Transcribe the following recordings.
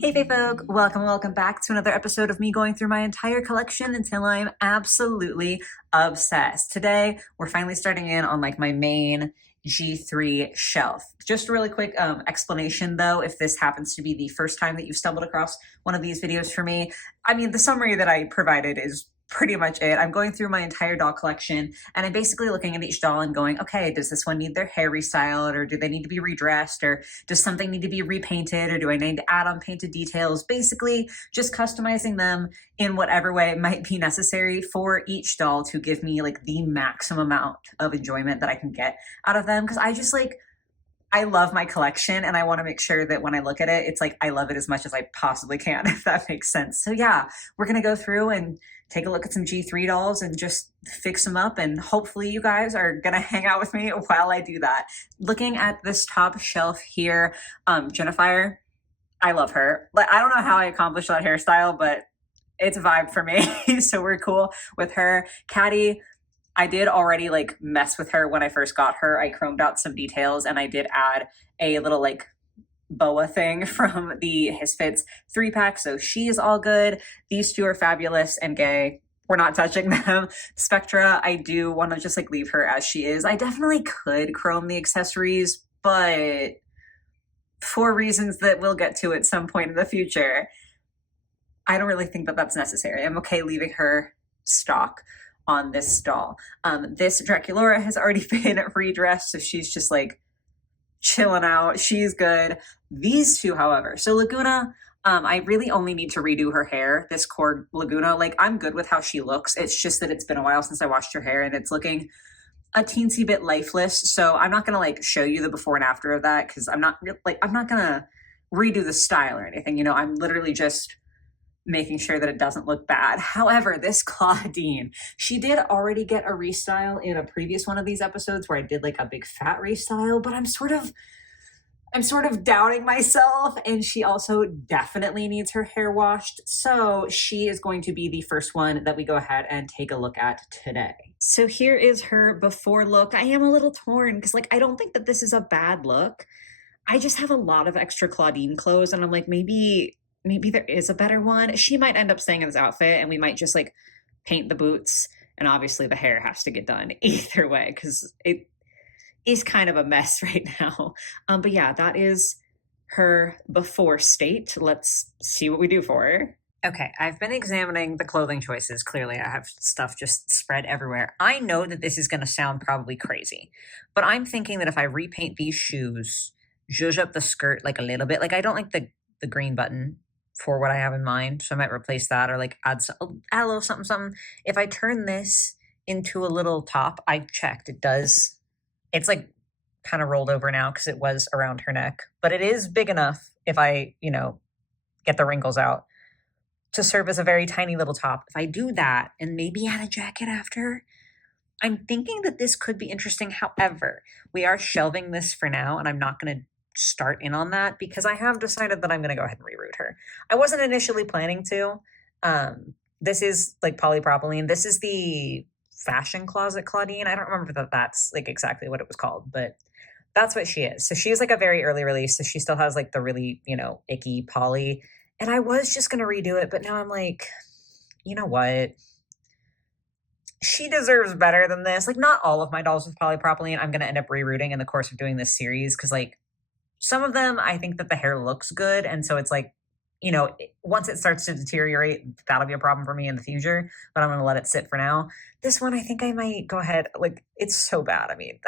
Hey Fae folk, welcome back to another episode of me going through my entire collection until I'm absolutely obsessed. Today, we're finally starting in on like my main G3 shelf. Just a really quick explanation though, if this happens to be the first time that you've stumbled across one of these videos for me. I mean, the summary that I provided is pretty much it. I'm going through my entire doll collection and I'm basically looking at each doll and going, okay, does this one need their hair restyled, or do they need to be redressed, or does something need to be repainted, or do I need to add on painted details? Basically just customizing them in whatever way might be necessary for each doll to give me like the maximum amount of enjoyment that I can get out of them. Because I love my collection and I want to make sure that when I look at it, it's like I love it as much as I possibly can, if that makes sense. So yeah, we're going to go through and take a look at some G3 dolls and just fix them up. And hopefully you guys are going to hang out with me while I do that. Looking at this top shelf here, Jennifer, I love her. Like, I don't know how I accomplished that hairstyle, but it's a vibe for me. So we're cool with her. Caddy, I did already like mess with her when I first got her. I chromed out some details and I did add a little like boa thing from the His Fits 3-pack. So she is all good. These two are fabulous and gay. We're not touching them. Spectra, I do want to just like leave her as she is. I definitely could chrome the accessories, but for reasons that we'll get to at some point in the future, I don't really think that that's necessary. I'm okay leaving her stock on this doll. This Draculaura has already been redressed, so she's just like chilling out. She's good. These two, however, so Laguna, I really only need to redo her hair. This core Laguna, like I'm good with how she looks. It's just that it's been a while since I washed her hair and it's looking a teensy bit lifeless. So I'm not gonna like show you the before and after of that because I'm not gonna redo the style or anything. You know, I'm literally just making sure that it doesn't look bad. However, this Claudine, she did already get a restyle in a previous one of these episodes where I did like a big fat restyle, but I'm sort of doubting myself, and she also definitely needs her hair washed. So she is going to be the first one that we go ahead and take a look at today. So here is her before look. I am a little torn because like I don't think that this is a bad look. I just have a lot of extra Claudine clothes and I'm like, maybe there is a better one. She might end up staying in this outfit and we might just like paint the boots, and obviously the hair has to get done either way because it is kind of a mess right now. But yeah, that is her before state. Let's see what we do for her. Okay, I've been examining the clothing choices. Clearly, I have stuff just spread everywhere. I know that this is going to sound probably crazy, but I'm thinking that if I repaint these shoes, zhuzh up the skirt like a little bit, like I don't like the green button for what I have in mind, so I might replace that or like add a little something. If I turn this into a little top, I checked, it does. It's like kind of rolled over now because it was around her neck, but it is big enough if I, get the wrinkles out to serve as a very tiny little top. If I do that and maybe add a jacket after, I'm thinking that this could be interesting. However, we are shelving this for now and I'm not going to start in on that because I have decided that I'm going to go ahead and reroot her. I wasn't initially planning to. This is like polypropylene. This is the Fashion Closet Claudine. I don't remember that that's like exactly what it was called, but that's what she is. So she's like a very early release. So she still has like the really, icky poly. And I was just going to redo it, but now I'm like, you know what? She deserves better than this. Like not all of my dolls with polypropylene I'm going to end up rerooting in the course of doing this series because like some of them I think that the hair looks good. And so it's like, once it starts to deteriorate, that'll be a problem for me in the future, but I'm going to let it sit for now. This one, I think I might go ahead. Like, it's so bad. I mean,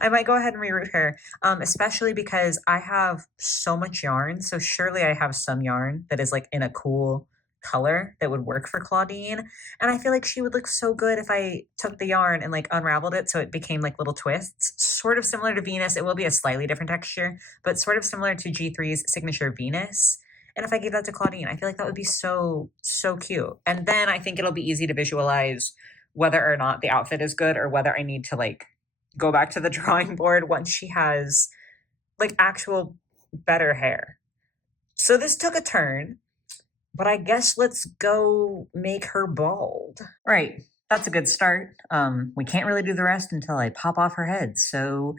I might go ahead and reroot her, especially because I have so much yarn. So surely I have some yarn that is like in a cool color that would work for Claudine. And I feel like she would look so good if I took the yarn and like unraveled it so it became like little twists, sort of similar to Venus. It will be a slightly different texture, but sort of similar to G3's signature Venus. And if I gave that to Claudine, I feel like that would be so, so cute. And then I think it'll be easy to visualize whether or not the outfit is good or whether I need to like go back to the drawing board once she has like actual better hair. So this took a turn. But I guess let's go make her bald. Right, that's a good start. We can't really do the rest until I pop off her head, so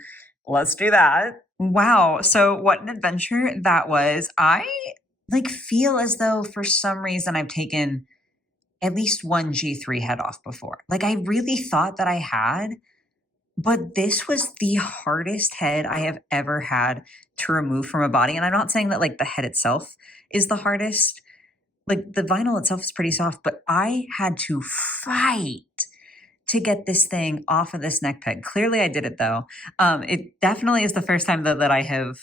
let's do that. Wow. So what an adventure that was. I like feel as though for some reason I've taken at least one G3 head off before. Like I really thought that I had, but this was the hardest head I have ever had to remove from a body. And I'm not saying that like the head itself is the hardest. Like the vinyl itself is pretty soft, but I had to fight to get this thing off of this neck peg. Clearly I did it though. It definitely is the first time though that I have,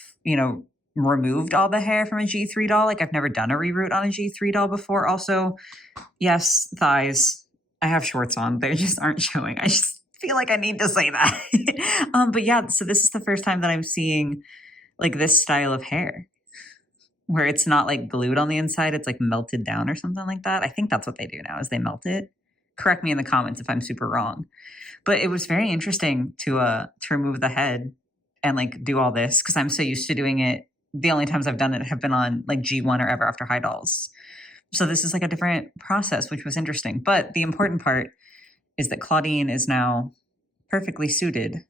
removed all the hair from a G3 doll. Like I've never done a reroot on a G3 doll before. Also, yes, thighs. I have shorts on. They just aren't showing. I just feel like I need to say that. But yeah, so this is the first time that I'm seeing like this style of hair where it's not like glued on the inside, it's like melted down or something like that. I think that's what they do now is they melt it. Correct me in the comments if I'm super wrong. But it was very interesting to remove the head and like do all this because I'm so used to doing it. The only times I've done it have been on like G1 or Ever After High dolls. So this is like a different process, which was interesting. But the important part is that Claudine is now perfectly suited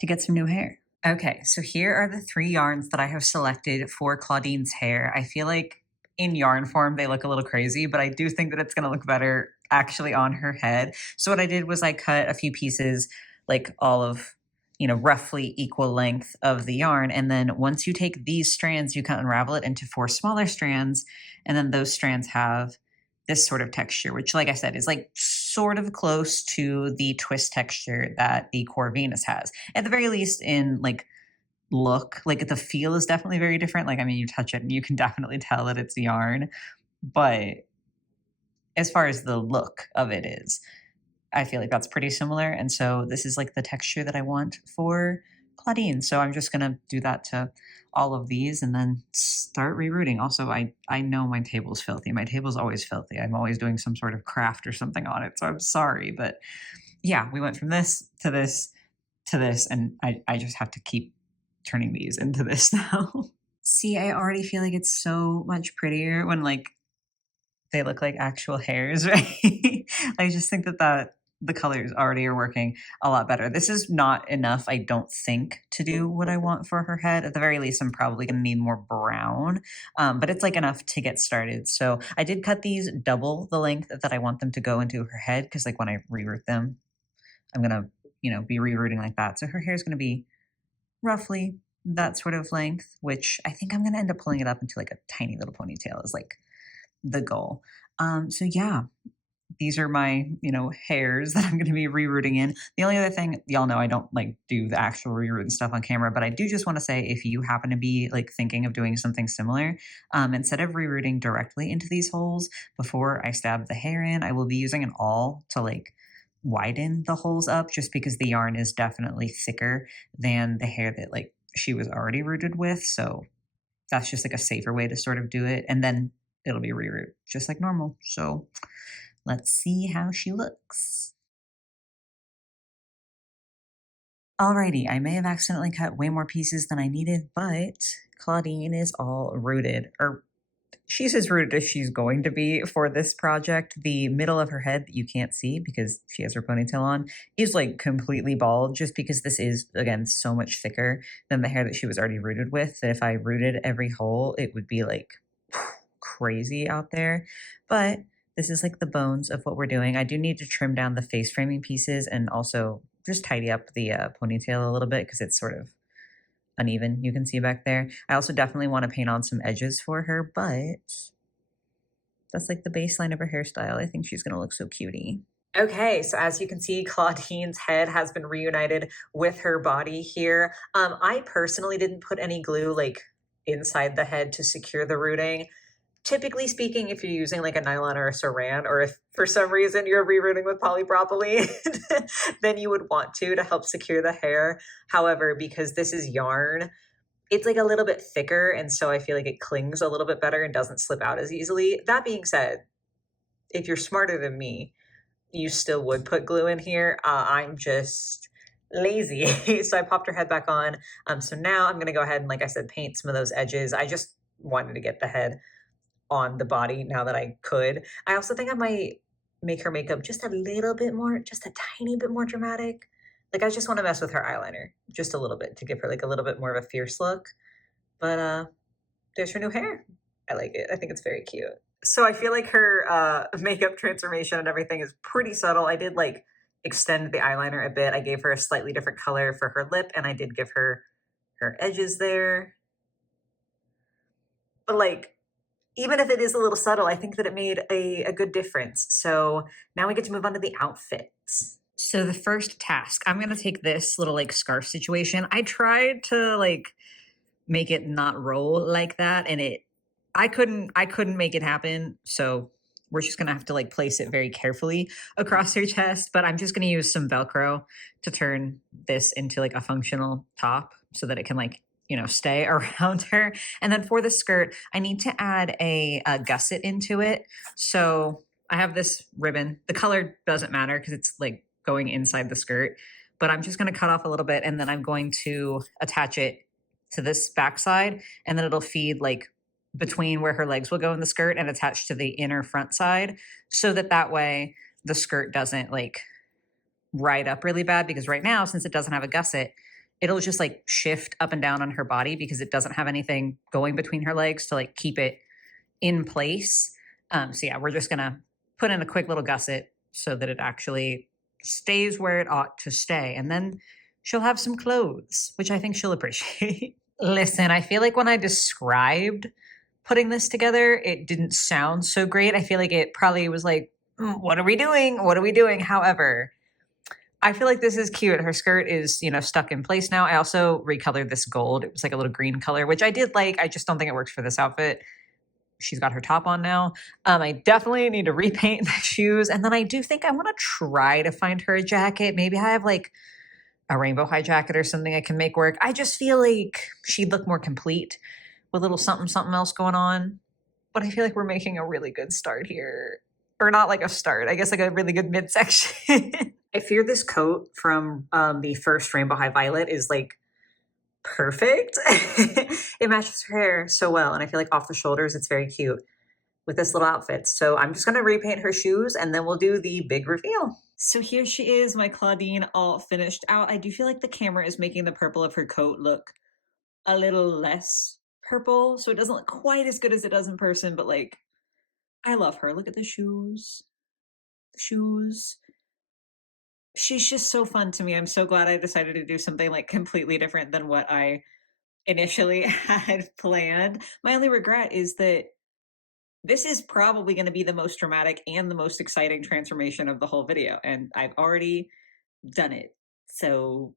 to get some new hair. Okay, so here are the 3 yarns that I have selected for Claudine's hair. I feel like in yarn form, they look a little crazy, but I do think that it's going to look better actually on her head. So what I did was I cut a few pieces, like all of, roughly equal length of the yarn. And then once you take these strands, you can unravel it into 4 smaller strands. And then those strands have this sort of texture, which, like I said, is like sort of close to the twist texture that the Core Venus has. At the very least, in like look, like the feel is definitely very different. Like, I mean, you touch it and you can definitely tell that it's yarn. But as far as the look of it is, I feel like that's pretty similar. And so this is like the texture that I want for Claudine. So I'm just going to do that to all of these and then start rerouting. Also, I know my table's filthy. My table's always filthy. I'm always doing some sort of craft or something on it. So I'm sorry. But yeah, we went from this to this to this. And I just have to keep turning these into this now. See, I already feel like it's so much prettier when like they look like actual hairs, right? I just think that the colors already are working a lot better. This is not enough, I don't think, to do what I want for her head. At the very least, I'm probably going to need more brown, but it's like enough to get started. So I did cut these double the length that I want them to go into her head because like when I reroot them, I'm going to, be rerouting like that. So her hair is going to be roughly that sort of length, which I think I'm going to end up pulling it up into like a tiny little ponytail is like the goal. So yeah, these are my, hairs that I'm going to be rerouting in. The only other thing, y'all know I don't like do the actual reroot and stuff on camera, but I do just want to say if you happen to be like thinking of doing something similar, instead of rerouting directly into these holes before I stab the hair in, I will be using an awl to like widen the holes up just because the yarn is definitely thicker than the hair that like she was already rooted with. So that's just like a safer way to sort of do it. And then it'll be reroot just like normal. So let's see how she looks. Alrighty, I may have accidentally cut way more pieces than I needed, but Claudine is all rooted, or she's as rooted as she's going to be for this project. The middle of her head that you can't see because she has her ponytail on is like completely bald just because this is, again, so much thicker than the hair that she was already rooted with that if I rooted every hole, it would be like crazy out there. But this is like the bones of what we're doing. I do need to trim down the face framing pieces and also just tidy up the ponytail a little bit because it's sort of uneven, you can see back there. I also definitely want to paint on some edges for her, but that's like the baseline of her hairstyle. I think she's going to look so cutie. Okay, so as you can see, Claudine's head has been reunited with her body here. I personally didn't put any glue like inside the head to secure the rooting. Typically speaking, if you're using like a nylon or a saran, or if for some reason you're rerooting with polypropylene, then you would want to help secure the hair. However, because this is yarn, it's like a little bit thicker, and so I feel like it clings a little bit better and doesn't slip out as easily. That being said, if you're smarter than me, you still would put glue in here. I'm just lazy. So I popped her head back on. So now I'm going to go ahead and, like I said, paint some of those edges. I just wanted to get the head on the body now that I could. I also think I might make her makeup just a little bit more, just a tiny bit more dramatic. Like, I just want to mess with her eyeliner just a little bit to give her like a little bit more of a fierce look. But there's her new hair. I like it. I think it's very cute. So I feel like her makeup transformation and everything is pretty subtle. I did like extend the eyeliner a bit. I gave her a slightly different color for her lip, and I did give her her edges there. But like, even if it is a little subtle, I think that it made a good difference. So now we get to move on to the outfits. So the first task, I'm gonna take this little like scarf situation. I tried to like make it not roll like that, and I couldn't make it happen. So we're just gonna have to like place it very carefully across her chest. But I'm just gonna use some Velcro to turn this into like a functional top so that it can like, you know, stay around her. And then for the skirt, I need to add a gusset into it. So I have this ribbon. The color doesn't matter because it's like going inside the skirt. But I'm just gonna cut off a little bit, and then I'm going to attach it to this backside, and then it'll feed like between where her legs will go in the skirt and attach to the inner front side, so that that way the skirt doesn't like ride up really bad, because right now, since it doesn't have a gusset, it'll just like shift up and down on her body because it doesn't have anything going between her legs to like keep it in place. So yeah, we're just gonna put in a quick little gusset so that it actually stays where it ought to stay, and then she'll have some clothes, which I think she'll appreciate. Listen, I feel like when I described putting this together, it didn't sound so great. I feel like it probably was like, what are we doing? What are we doing? However, I feel like this is cute. Her skirt is, you know, stuck in place now. I also recolored this gold. It was like a little green color, which I did like. I just don't think it works for this outfit. She's got her top on now. I definitely need to repaint the shoes. And then I do think I want to try to find her a jacket. Maybe I have like a rainbow high jacket or something I can make work. I just feel like she'd look more complete with a little something, something else going on. But I feel like we're making a really good start here. Or not like a start, I guess like a really good midsection. I fear this coat from the first Rainbow High Violet is like perfect. It matches her hair so well. And I feel like off the shoulders, it's very cute with this little outfit. So I'm just going to repaint her shoes, and then we'll do the big reveal. So here she is, my Claudine, all finished out. I do feel like the camera is making the purple of her coat look a little less purple, so it doesn't look quite as good as it does in person, but like, I love her. Look at the shoes. The shoes. She's just so fun to me. I'm so glad I decided to do something like completely different than what I initially had planned. My only regret is that this is probably going to be the most dramatic and the most exciting transformation of the whole video, and I've already done it. So,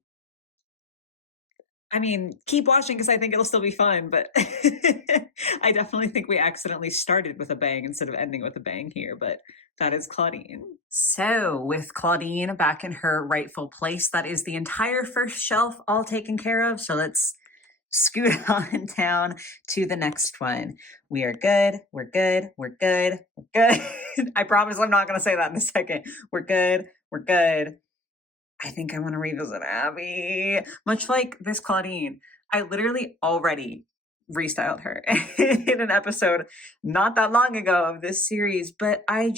I mean, keep watching because I think it'll still be fun, but I definitely think we accidentally started with a bang instead of ending with a bang here, but that is Claudine. So, with Claudine back in her rightful place, that is the entire first shelf all taken care of. So let's scoot on down to the next one. We are good. We're good. We're good. We're good. I promise I'm not going to say that in a second. We're good. We're good. I think I want to revisit Abby. Much like this Claudine, I literally already restyled her in an episode not that long ago of this series, but I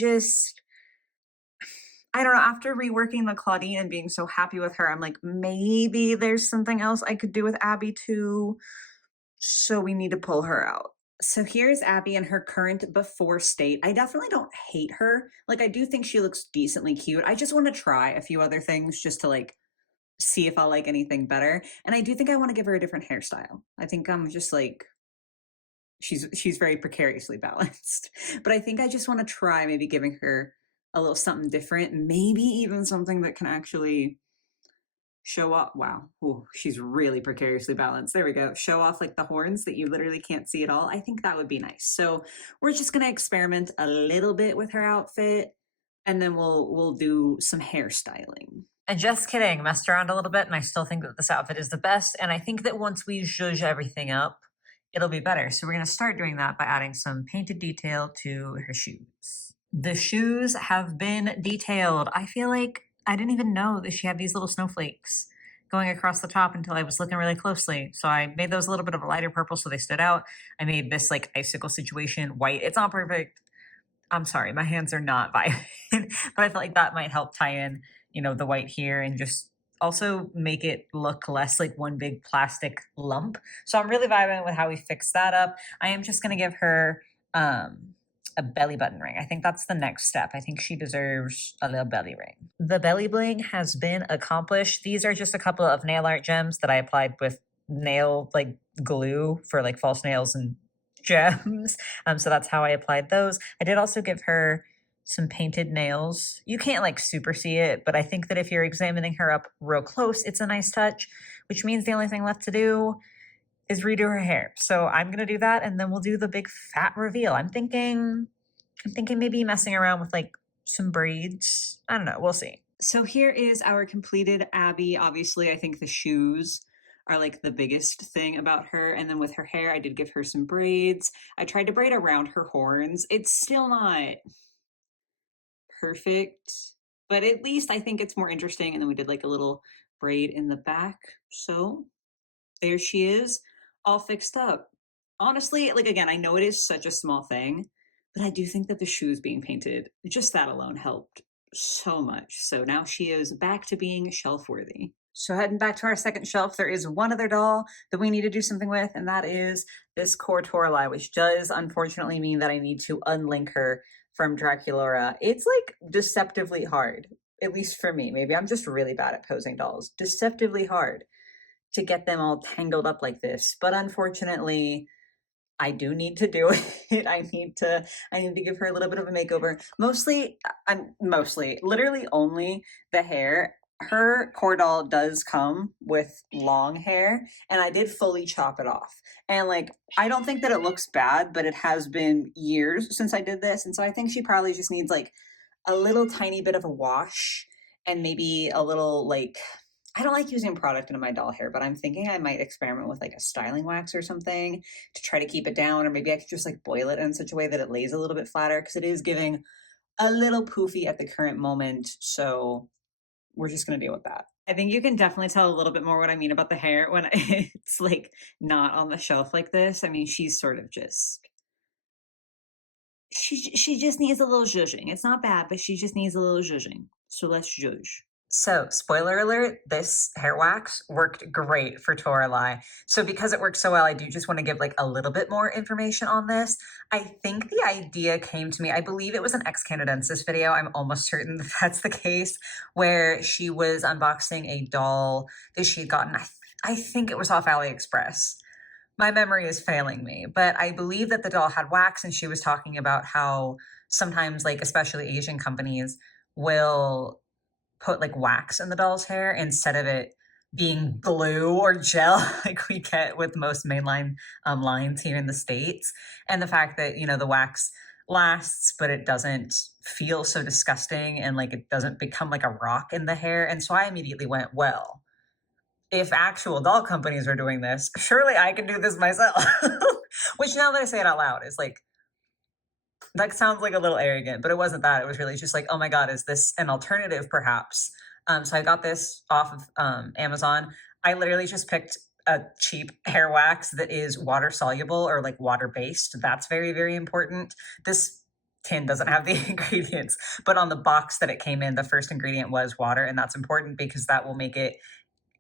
don't know, after reworking the Claudine and being so happy with her, I'm like, maybe there's something else I could do with Abby too. So we need to pull her out. So here's Abby in her current before state. I definitely don't hate her. Like, I do think she looks decently cute. I just want to try a few other things just to like see if I'll like anything better. And I do think I want to give her a different hairstyle. I think I'm just like, she's very precariously balanced. But I think I just want to try maybe giving her a little something different, maybe even something that can actually show off. Wow. Ooh, she's really precariously balanced. There we go. Show off like the horns that you literally can't see at all. I think that would be nice. So we're just going to experiment a little bit with her outfit, and then we'll do some hairstyling. And just kidding, messed around a little bit, and I still think that this outfit is the best. And I think that once we zhuzh everything up, it'll be better. So we're going to start doing that by adding some painted detail to her shoes. The shoes have been detailed. I feel like I didn't even know that she had these little snowflakes going across the top until I was looking really closely. So I made those a little bit of a lighter purple so they stood out. I made this like icicle situation white. It's not perfect. I'm sorry, my hands are not violent, but I felt like that might help tie in, you know, the white here and just also make it look less like one big plastic lump. So I'm really vibing with how we fixed that up. I am just going to give her um, a belly button ring. I think that's the next step. I think she deserves a little belly ring. The belly bling has been accomplished. These are just a couple of nail art gems that I applied with nail like glue for like false nails and gems. So that's how I applied those. I did also give her some painted nails. You can't like super see it, but I think that if you're examining her up real close, it's a nice touch, which means the only thing left to do is redo her hair. So I'm going to do that and then we'll do the big fat reveal. I'm thinking maybe messing around with like some braids. I don't know, we'll see. So here is our completed Abby. Obviously, I think the shoes are like the biggest thing about her. And then with her hair, I did give her some braids. I tried to braid around her horns. It's still not perfect, but at least I think it's more interesting. And then we did like a little braid in the back. So there she is, all fixed up. Honestly, like again, I know it is such a small thing, but I do think that the shoes being painted, just that alone helped so much. So now she is back to being shelf worthy. So heading back to our second shelf, there is one other doll that we need to do something with, and that is this core Toralei, which does unfortunately mean that I need to unlink her from Draculaura. It's like deceptively hard, at least for me. Maybe I'm just really bad at posing dolls. Deceptively hard to get them all tangled up like this. But unfortunately, I do need to do it. I need to give her a little bit of a makeover. Mostly literally only the hair. Her core doll does come with long hair, and I did fully chop it off. And like, I don't think that it looks bad, but it has been years since I did this. And so I think she probably just needs like a little tiny bit of a wash and maybe a little like, I don't like using product into my doll hair, but I'm thinking I might experiment with like a styling wax or something to try to keep it down, or maybe I could just like boil it in such a way that it lays a little bit flatter because it is giving a little poofy at the current moment. So we're just going to deal with that. I think you can definitely tell a little bit more what I mean about the hair when it's like not on the shelf like this. I mean, she's sort of just she just needs a little zhuzhing. It's not bad, but she just needs a little zhuzhing. So let's zhuzh. So, spoiler alert, this hair wax worked great for Toralei. So, because it worked so well, I do just want to give like a little bit more information on this. I think the idea came to me, I believe it was an ex Canadensis video. I'm almost certain that that's the case, where she was unboxing a doll that she had gotten. I think it was off AliExpress. My memory is failing me, but I believe that the doll had wax, and she was talking about how sometimes, like, especially Asian companies will put like wax in the doll's hair instead of it being glue or gel like we get with most mainline lines here in the States. And the fact that, the wax lasts, but it doesn't feel so disgusting and like it doesn't become like a rock in the hair. And so I immediately went, well, if actual doll companies are doing this, surely I can do this myself. Which now that I say it out loud is like, that sounds like a little arrogant, but it wasn't that. It was really just like, oh my God, is this an alternative perhaps? So I got this off of Amazon. I literally just picked a cheap hair wax that is water soluble or like water based. That's very, very important. This tin doesn't have the ingredients, but on the box that it came in, the first ingredient was water. And that's important because that will make it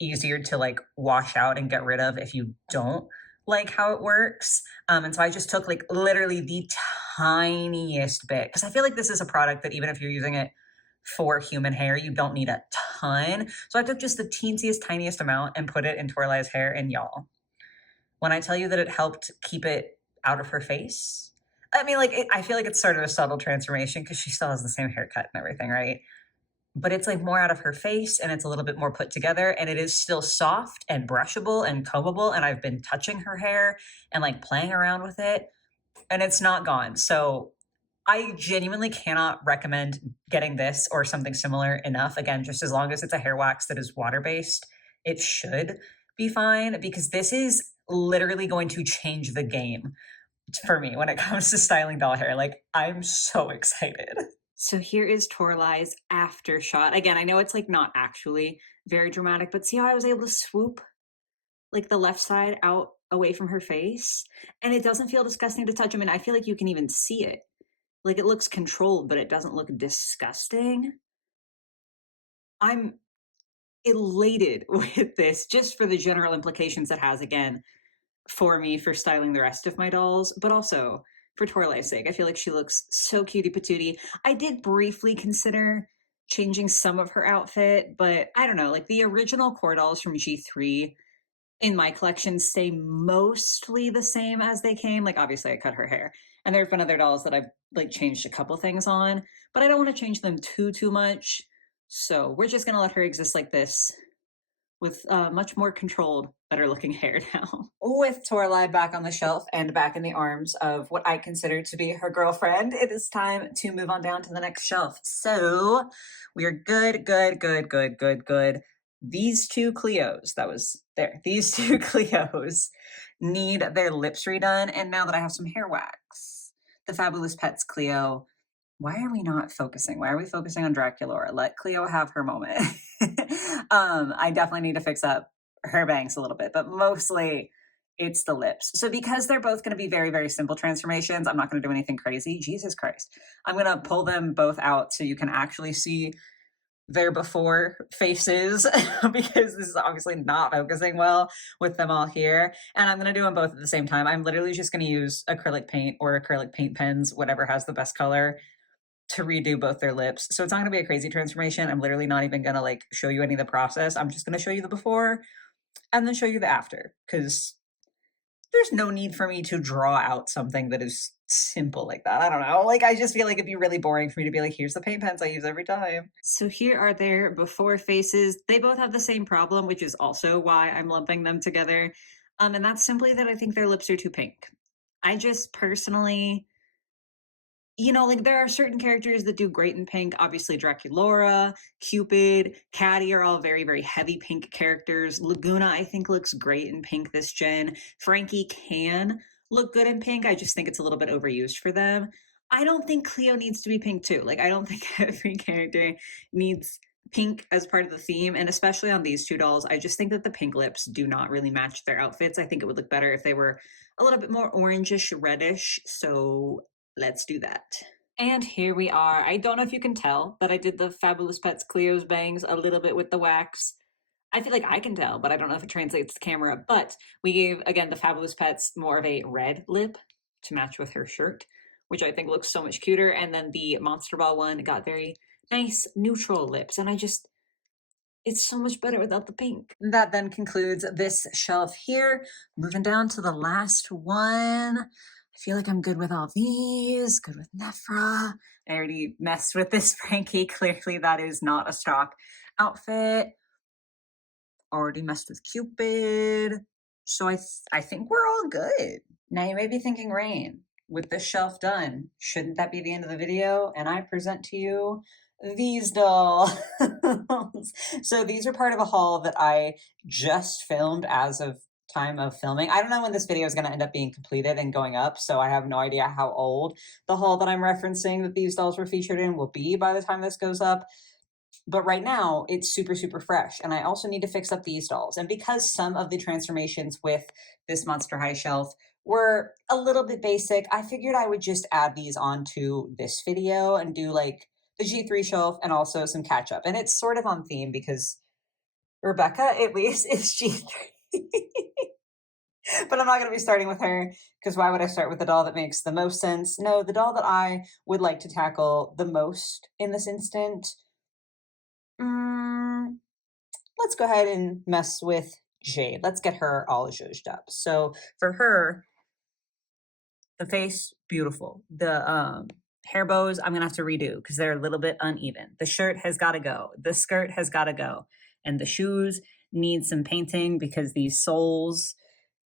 easier to like wash out and get rid of if you don't like how it works. And so I just took like literally the tiniest bit because I feel like this is a product that even if you're using it for human hair, you don't need a ton. So I took just the teensiest, tiniest amount and put it in Toralei's hair. And y'all, when I tell you that it helped keep it out of her face, I mean, like, I feel like it's sort of a subtle transformation because she still has the same haircut and everything, right? But it's like more out of her face and it's a little bit more put together and it is still soft and brushable and combable. And I've been touching her hair and like playing around with it and it's not gone. So I genuinely cannot recommend getting this or something similar enough. Again, just as long as it's a hair wax that is water-based, it should be fine because this is literally going to change the game for me when it comes to styling doll hair. Like, I'm so excited. So here is Toralei's after shot. Again, I know it's like not actually very dramatic, but see how I was able to swoop like the left side out away from her face? And it doesn't feel disgusting to touch. I mean, I feel like you can even see it. Like it looks controlled, but it doesn't look disgusting. I'm elated with this just for the general implications it has, again, for me for styling the rest of my dolls, but also for Toralei's sake. I feel like she looks so cutie patootie. I did briefly consider changing some of her outfit, but I don't know, like the original core dolls from G3 in my collection stay mostly the same as they came. Like obviously I cut her hair. And there have been other dolls that I've like changed a couple things on, but I don't want to change them too much. So we're just gonna let her exist like this with much more controlled, better looking hair now. With Toralei back on the shelf and back in the arms of what I consider to be her girlfriend, it is time to move on down to the next shelf. So we are good. These two Cleos, that was there, these two Cleos need their lips redone. And now that I have some hair wax, the Fabulous Pets Cleo, why are we not focusing? Why are we focusing on Draculaura? Let Cleo have her moment. I definitely need to fix up her bangs a little bit, but mostly it's the lips. So because they're both going to be very simple transformations, I'm not going to do anything crazy. Jesus Christ. I'm going to pull them both out so you can actually see their before faces because this is obviously not focusing well with them all here. And I'm going to do them both at the same time. I'm literally just going to use acrylic paint or acrylic paint pens, whatever has the best color, to redo both their lips. So it's not going to be a crazy transformation. I'm literally not even going to like show you any of the process. I'm just going to show you the before and then show you the after, because there's no need for me to draw out something that is simple like that. I don't know. Like, I just feel like it'd be really boring for me to be like, here's the paint pens I use every time. So here are their before faces. They both have the same problem, which is also why I'm lumping them together. And that's simply that I think their lips are too pink. I just personally, like there are certain characters that do great in pink. Obviously, Draculaura, Cupid, Caddy are all very heavy pink characters. Laguna, I think, looks great in pink this gen. Frankie can look good in pink. I just think it's a little bit overused for them. I don't think Cleo needs to be pink too. Like, I don't think every character needs pink as part of the theme. And especially on these two dolls, I just think that the pink lips do not really match their outfits. I think it would look better if they were a little bit more orangish, reddish. So let's do that. And here we are. I don't know if you can tell that I did the Fabulous Pets Cleo's bangs a little bit with the wax. I feel like I can tell, but I don't know if it translates to camera. But we gave, again, the Fabulous Pets more of a red lip to match with her shirt, which I think looks so much cuter. And then the Monster Ball one got very nice neutral lips. And it's so much better without the pink. That then concludes this shelf here. Moving down to the last one. I feel like I'm good with all these, good with Nephra. I already messed with this Frankie. Clearly that is not a stock outfit. Already messed with Cupid. So I think we're all good. Now you may be thinking, Rain, with this shelf done, shouldn't that be the end of the video? And I present to you these dolls. So these are part of a haul that I just filmed as of time of filming. I don't know when this video is going to end up being completed and going up, so I have no idea how old the haul that I'm referencing that these dolls were featured in will be by the time this goes up. But right now it's super fresh, and I also need to fix up these dolls. And because some of the transformations with this Monster High shelf were a little bit basic, I figured I would just add these onto this video and do like the G3 shelf and also some catch up. And it's sort of on theme because Rebecca, at least, is G3. But I'm not going to be starting with her, because why would I start with the doll that makes the most sense? No, the doll that I would like to tackle the most in this instant, let's go ahead and mess with Jade. Let's get her all zhuzhed up. So for her, the face, beautiful. The hair bows, I'm going to have to redo because they're a little bit uneven. The shirt has got to go. The skirt has got to go. And the shoes need some painting because these soles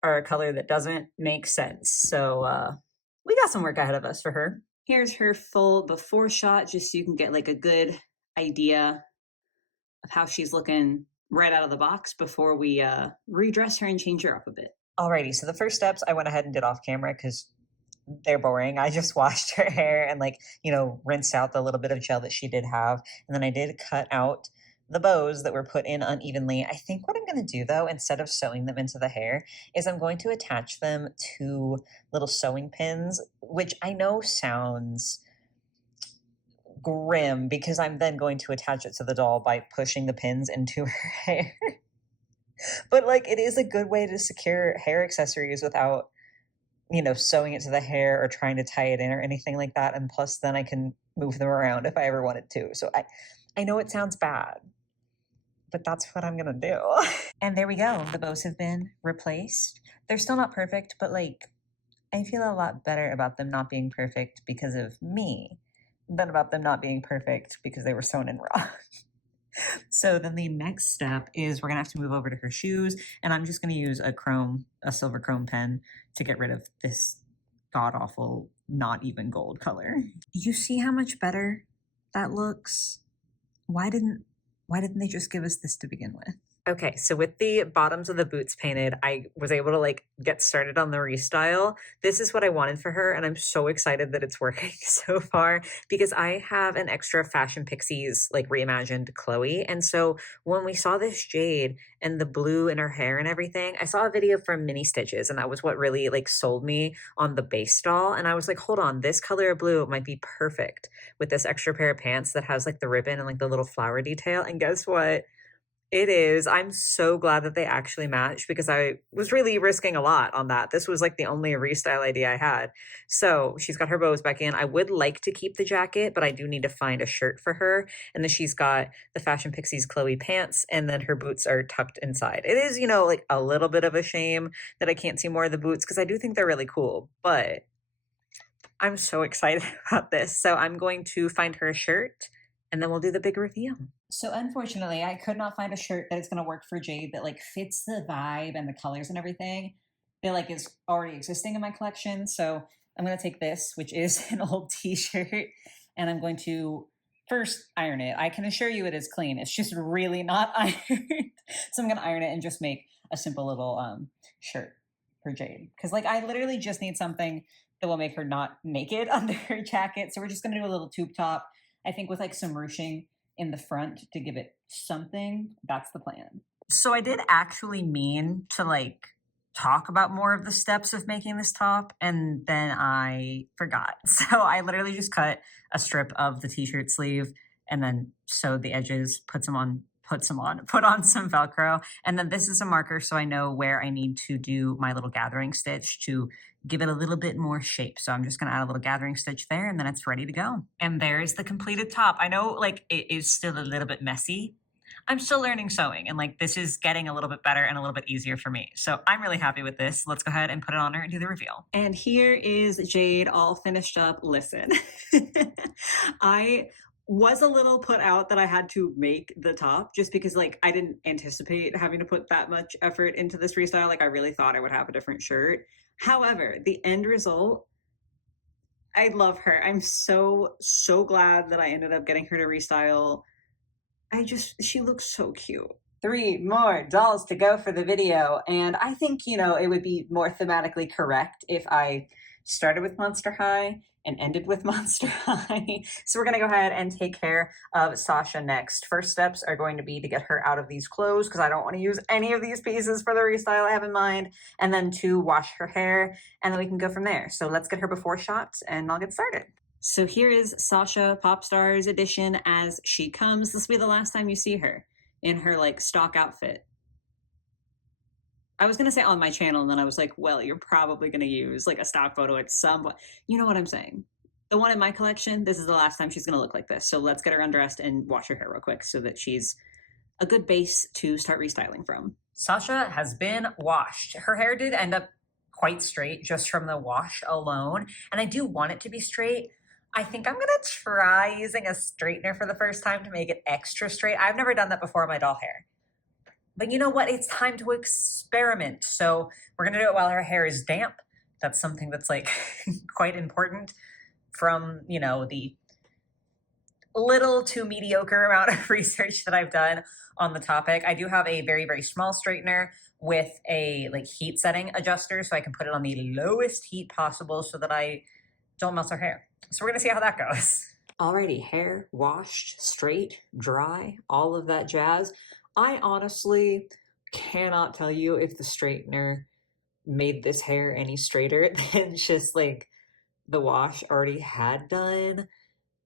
are a color that doesn't make sense. So we got some work ahead of us for her. Here's her full before shot, just so you can get like a good idea of how she's looking right out of the box before we redress her and change her up a bit. Alrighty, so the first steps I went ahead and did off camera because they're boring. I just washed her hair and rinsed out the little bit of gel that she did have. And then I did cut out the bows that were put in unevenly. I think what I'm going to do, though, instead of sewing them into the hair, is I'm going to attach them to little sewing pins, which I know sounds grim because I'm then going to attach it to the doll by pushing the pins into her hair. But like, it is a good way to secure hair accessories without, you know, sewing it to the hair or trying to tie it in or anything like that. And plus, then I can move them around if I ever wanted to. So I know it sounds bad, but that's what I'm gonna do. And there we go. The bows have been replaced. They're still not perfect, but like, I feel a lot better about them not being perfect because of me than about them not being perfect because they were sewn in wrong. So then the next step is we're gonna have to move over to her shoes, and I'm just gonna use a silver chrome pen to get rid of this god awful, not even gold color. You see how much better that looks? Why didn't they just give us this to begin with? Okay, so with the bottoms of the boots painted, I was able to like get started on the restyle. This is what I wanted for her, and I'm so excited that it's working so far because I have an extra Fashion Pixies like reimagined Chloe. And so when we saw this Jade and the blue in her hair and everything, I saw a video from Mini Stitches, and that was what really like sold me on the base doll. And I was like, hold on, this color of blue might be perfect with this extra pair of pants that has like the ribbon and like the little flower detail. And guess what? It is. I'm so glad that they actually matched because I was really risking a lot on that. This was like the only restyle idea I had. So she's got her bows back in. I would like to keep the jacket, but I do need to find a shirt for her. And then she's got the Fashion Pixies Chloe pants, and then her boots are tucked inside. It is, you know, like a little bit of a shame that I can't see more of the boots because I do think they're really cool, but I'm so excited about this. So I'm going to find her a shirt and then we'll do the big reveal. So unfortunately, I could not find a shirt that is going to work for Jade that like fits the vibe and the colors and everything that like is already existing in my collection. So I'm going to take this, which is an old t-shirt, and I'm going to first iron it. I can assure you it is clean. It's just really not ironed. So I'm going to iron it and just make a simple little shirt for Jade. Because like I literally just need something that will make her not naked under her jacket. So we're just going to do a little tube top, I think with like some ruching in the front to give it something. That's the plan. So I did actually mean to like talk about more of the steps of making this top, and then I forgot. So I literally just cut a strip of the t-shirt sleeve and then sewed the edges, put on some Velcro. And then this is a marker so I know where I need to do my little gathering stitch to give it a little bit more shape. So I'm just gonna add a little gathering stitch there, and then it's ready to go. And there's the completed top. I know like it is still a little bit messy. I'm still learning sewing, and like this is getting a little bit better and a little bit easier for me. So I'm really happy with this. Let's go ahead and put it on her and do the reveal. And here is Jade all finished up. Listen, I was a little put out that I had to make the top just because like I didn't anticipate having to put that much effort into this restyle. Like I really thought I would have a different shirt. However, the end result, I love her. I'm so glad that I ended up getting her to restyle. She looks so cute. 3 more dolls to go for the video. And I think, you know, it would be more thematically correct if I started with Monster High and ended with Monster High. So we're going to go ahead and take care of Sasha next. First steps are going to be to get her out of these clothes because I don't want to use any of these pieces for the restyle I have in mind. And then to wash her hair, and then we can go from there. So let's get her before shots and I'll get started. So here is Sasha Popstars edition as she comes. This will be the last time you see her in her like stock outfit. I was gonna say on my channel, and then I was like, well, you're probably gonna use like a stock photo at some point. You know what I'm saying? The one in my collection, this is the last time she's gonna look like this. So let's get her undressed and wash her hair real quick so that she's a good base to start restyling from. Sasha has been washed. Her hair did end up quite straight just from the wash alone, and I do want it to be straight. I think I'm gonna try using a straightener for the first time to make it extra straight. I've never done that before on my doll hair. But you know what? It's time to experiment. So we're gonna do it while her hair is damp. That's something that's like quite important from, you know, the little to mediocre amount of research that I've done on the topic. I do have a very, very small straightener with a like heat setting adjuster so I can put it on the lowest heat possible so that I don't melt her hair. So we're gonna see how that goes. Alrighty, hair washed, straight, dry, all of that jazz. I honestly cannot tell you if the straightener made this hair any straighter than just like the wash already had done.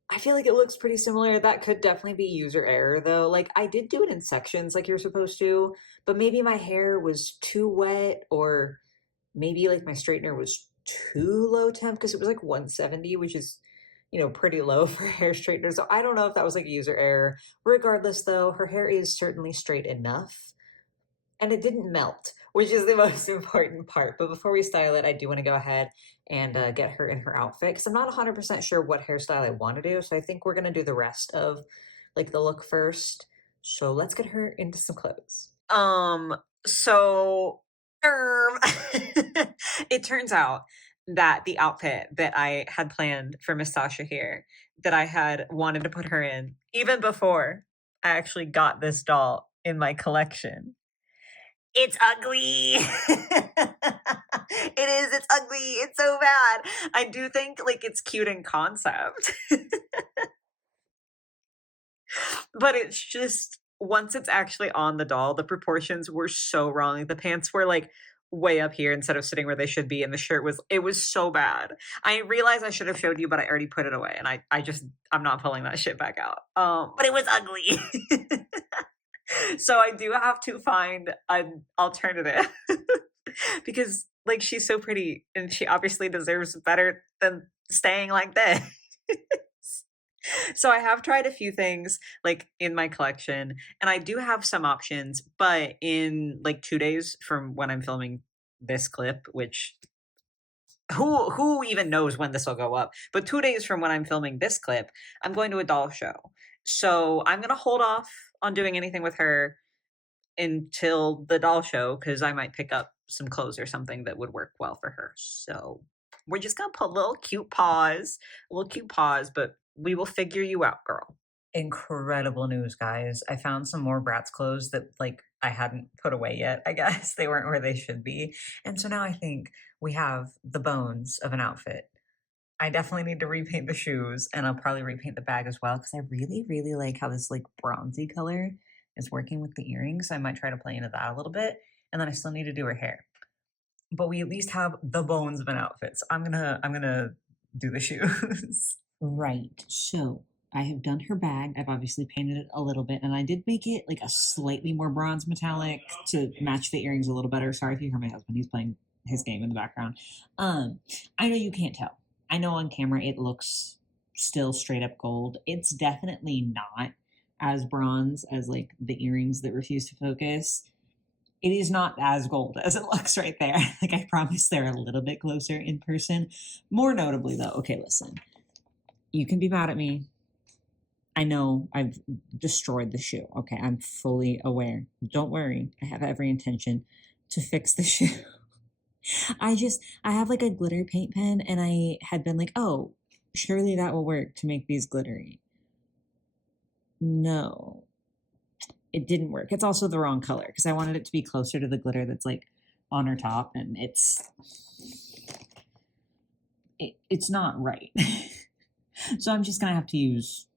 I feel like it looks pretty similar. That could definitely be user error though. Like I did do it in sections like you're supposed to, but maybe my hair was too wet or maybe like my straightener was too low temp because it was like 170, which is, pretty low for hair straightener. So I don't know if that was like user error. Regardless though, her hair is certainly straight enough and it didn't melt, which is the most important part. But before we style it, I do want to go ahead and get her in her outfit because I'm not 100% sure what hairstyle I want to do. So I think we're going to do the rest of like the look first. So let's get her into some clothes. So it turns out that the outfit that I had planned for Miss Sasha here, that I had wanted to put her in even before I actually got this doll in my collection. It's ugly. It's ugly. It's so bad. I do think like it's cute in concept. But it's just once it's actually on the doll, the proportions were so wrong. The pants were like way up here instead of sitting where they should be, and the shirt was so bad. I realized I should have showed you, but I already put it away, and I'm not pulling that shit back out. But it was ugly. So I do have to find an alternative because like she's so pretty and she obviously deserves better than staying like this. So I have tried a few things like in my collection and I do have some options, but in like 2 days from when I'm filming this clip, which who even knows when this will go up, but 2 days from when I'm filming this clip, I'm going to a doll show. So I'm going to hold off on doing anything with her until the doll show because I might pick up some clothes or something that would work well for her. So we're just gonna put a little cute pause, but we will figure you out, girl. Incredible news, guys. I found some more Bratz clothes that like I hadn't put away yet. I guess they weren't where they should be. And so now I think we have the bones of an outfit. I definitely need to repaint the shoes and I'll probably repaint the bag as well because I really, really like how this like bronzy color is working with the earrings. So I might try to play into that a little bit. And then I still need to do her hair. But we at least have the bones of an outfit. So I'm gonna do the shoes. Right. So I have done her bag. I've obviously painted it a little bit, and I did make it like a slightly more bronze metallic to match the earrings a little better. Sorry if you hear my husband; he's playing his game in the background. I know you can't tell. I know on camera it looks still straight up gold. It's definitely not as bronze as like the earrings that refuse to focus. It is not as gold as it looks right there. Like I promise they're a little bit closer in person. More notably though, okay, listen. You can be mad at me. I know I've destroyed the shoe. Okay, I'm fully aware. Don't worry. I have every intention to fix the shoe. I have like a glitter paint pen and I had been like, oh, surely that will work to make these glittery. No, it didn't work. It's also the wrong color because I wanted it to be closer to the glitter that's like on her top and it's not right. So I'm just gonna have to use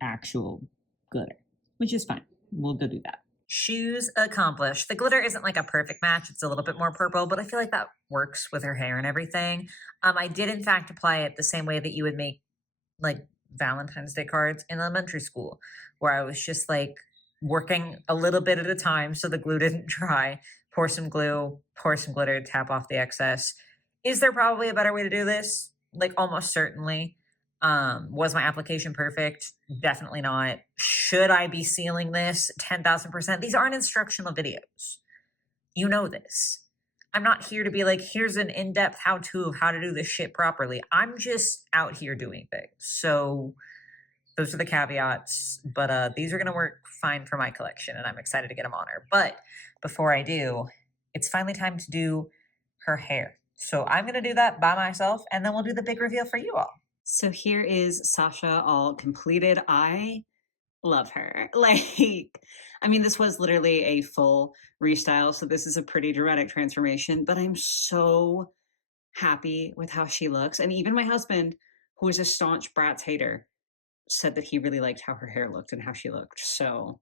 actual glitter, which is fine. We'll go do that. Shoes accomplished. The glitter isn't like a perfect match. It's a little bit more purple, but I feel like that works with her hair and everything. I did in fact apply it the same way that you would make like Valentine's Day cards in elementary school, where I was just like working a little bit at a time so the glue didn't dry. Pour some glue, pour some glitter, tap off the excess. Is there probably a better way to do this? Like almost certainly. Was my application perfect? Definitely not. Should I be sealing this 10,000%? These aren't instructional videos. You know this. I'm not here to be like, here's an in-depth how-to of how to do this shit properly. I'm just out here doing things. So those are the caveats. But these are going to work fine for my collection, and I'm excited to get them on her. But before I do, it's finally time to do her hair. So I'm going to do that by myself, and then we'll do the big reveal for you all. So here is Sasha all completed. I love her. Like, I mean, this was literally a full restyle, so this is a pretty dramatic transformation, but I'm so happy with how she looks. And even my husband, who is a staunch Bratz hater, said that he really liked how her hair looked and how she looked. So,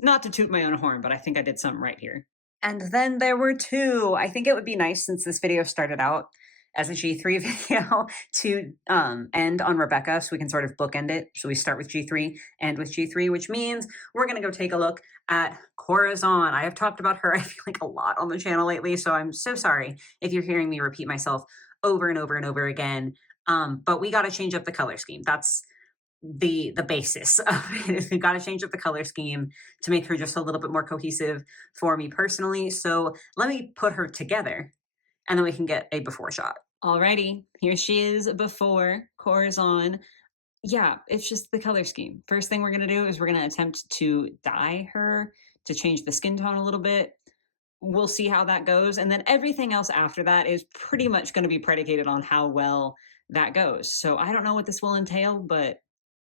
not to toot my own horn, but I think I did something right here. And then there were two. I think it would be nice since this video started out as a G3 video to end on Rebecca, so we can sort of bookend it. So we start with G3, end with G3, which means we're going to go take a look at Corazon. I have talked about her, I feel like, a lot on the channel lately, so I'm so sorry if you're hearing me repeat myself over and over and over again. But we got to change up the color scheme. That's the basis of it. We got to change up the color scheme to make her just a little bit more cohesive for me personally. So let me put her together and then we can get a before shot. Alrighty, here she is before Corazon. Yeah, it's just the color scheme. First thing we're going to do is we're going to attempt to dye her to change the skin tone a little bit. We'll see how that goes. And then everything else after that is pretty much going to be predicated on how well that goes. So I don't know what this will entail, but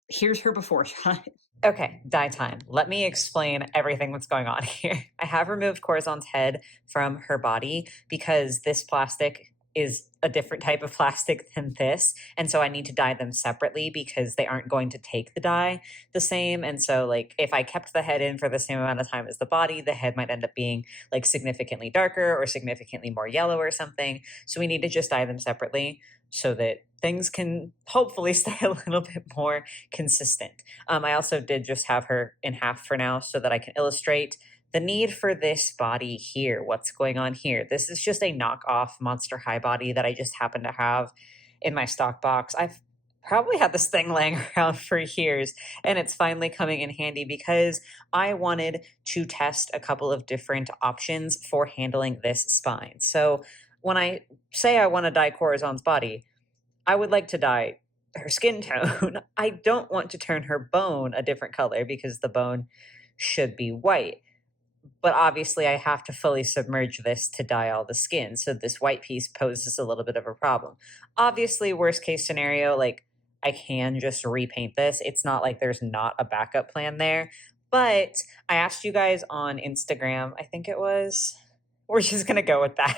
here's her before shot. Okay, dye time. Let me explain everything that's going on here. I have removed Corazon's head from her body because this plastic is a different type of plastic than this. And so I need to dye them separately because they aren't going to take the dye the same. And so like if I kept the head in for the same amount of time as the body, the head might end up being like significantly darker or significantly more yellow or something. So we need to just dye them separately so that things can hopefully stay a little bit more consistent. I also did just have her in half for now so that I can illustrate the need for this body here. What's going on here? This is just a knockoff Monster High body that I just happen to have in my stock box. I've probably had this thing laying around for years, and it's finally coming in handy because I wanted to test a couple of different options for handling this spine. So when I say I want to dye Corazon's body, I would like to dye her skin tone. I don't want to turn her bone a different color because the bone should be white. But obviously I have to fully submerge this to dye all the skin. So this white piece poses a little bit of a problem. Obviously, worst case scenario, like I can just repaint this. It's not like there's not a backup plan there. But I asked you guys on Instagram, I think it was, we're just going to go with that.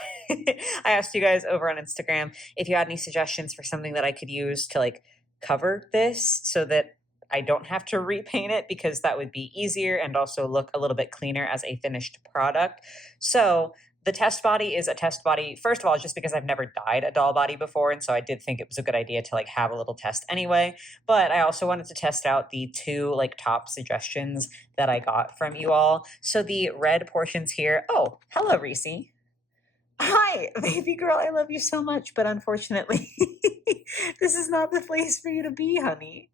I asked you guys over on Instagram if you had any suggestions for something that I could use to like cover this so that I don't have to repaint it, because that would be easier and also look a little bit cleaner as a finished product. So the test body is a test body, first of all, just because I've never dyed a doll body before. And so I did think it was a good idea to like have a little test anyway. But I also wanted to test out the two like top suggestions that I got from you all. So the red portions here. Oh, hello, Reese. Hi, baby girl. I love you so much. But unfortunately, this is not the place for you to be, honey.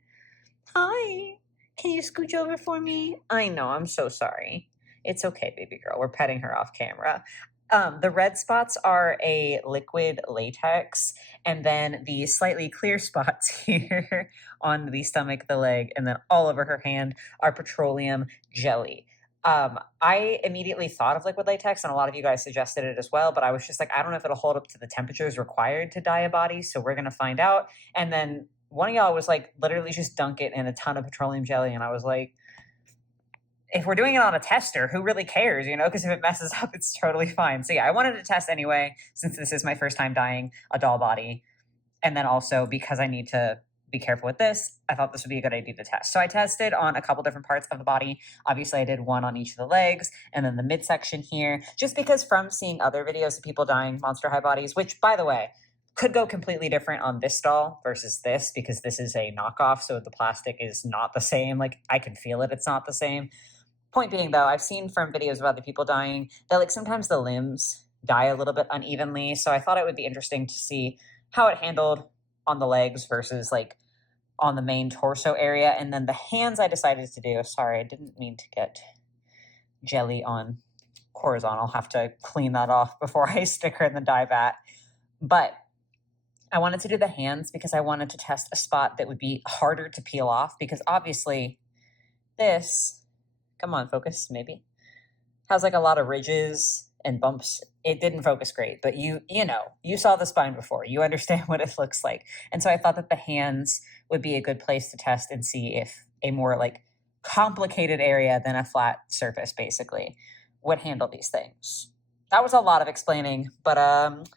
Hi. Can you scooch over for me? I know. I'm so sorry. It's okay, baby girl. We're petting her off camera. The red spots are a liquid latex, and then the slightly clear spots here on the stomach, the leg, and then all over her hand are petroleum jelly. I immediately thought of liquid latex, and a lot of you guys suggested it as well, but I was just like, I don't know if it'll hold up to the temperatures required to dye a body, so we're going to find out. And then one of y'all was like, literally just dunk it in a ton of petroleum jelly, and I was like, if we're doing it on a tester, who really cares, you know? Because if it messes up, it's totally fine. So yeah, I wanted to test anyway, since this is my first time dyeing a doll body. And then also because I need to be careful with this, I thought this would be a good idea to test. So I tested on a couple different parts of the body. Obviously, I did one on each of the legs and then the midsection here, just because from seeing other videos of people dyeing Monster High bodies, which, by the way, could go completely different on this doll versus this, because this is a knockoff, so the plastic is not the same. Like, I can feel it, it's not the same. Point being, though, I've seen from videos of other people dyeing that like sometimes the limbs dye a little bit unevenly, so I thought it would be interesting to see how it handled on the legs versus like on the main torso area. And then the hands I decided to do, sorry, I didn't mean to get jelly on Corazon. I'll have to clean that off before I stick her in the dye vat. But I wanted to do the hands because I wanted to test a spot that would be harder to peel off, because obviously this, come on, focus, maybe, has like a lot of ridges and bumps. It didn't focus great, but you know, you saw the spine before, you understand what it looks like. And so I thought that the hands would be a good place to test and see if a more like complicated area than a flat surface basically would handle these things. That was a lot of explaining, but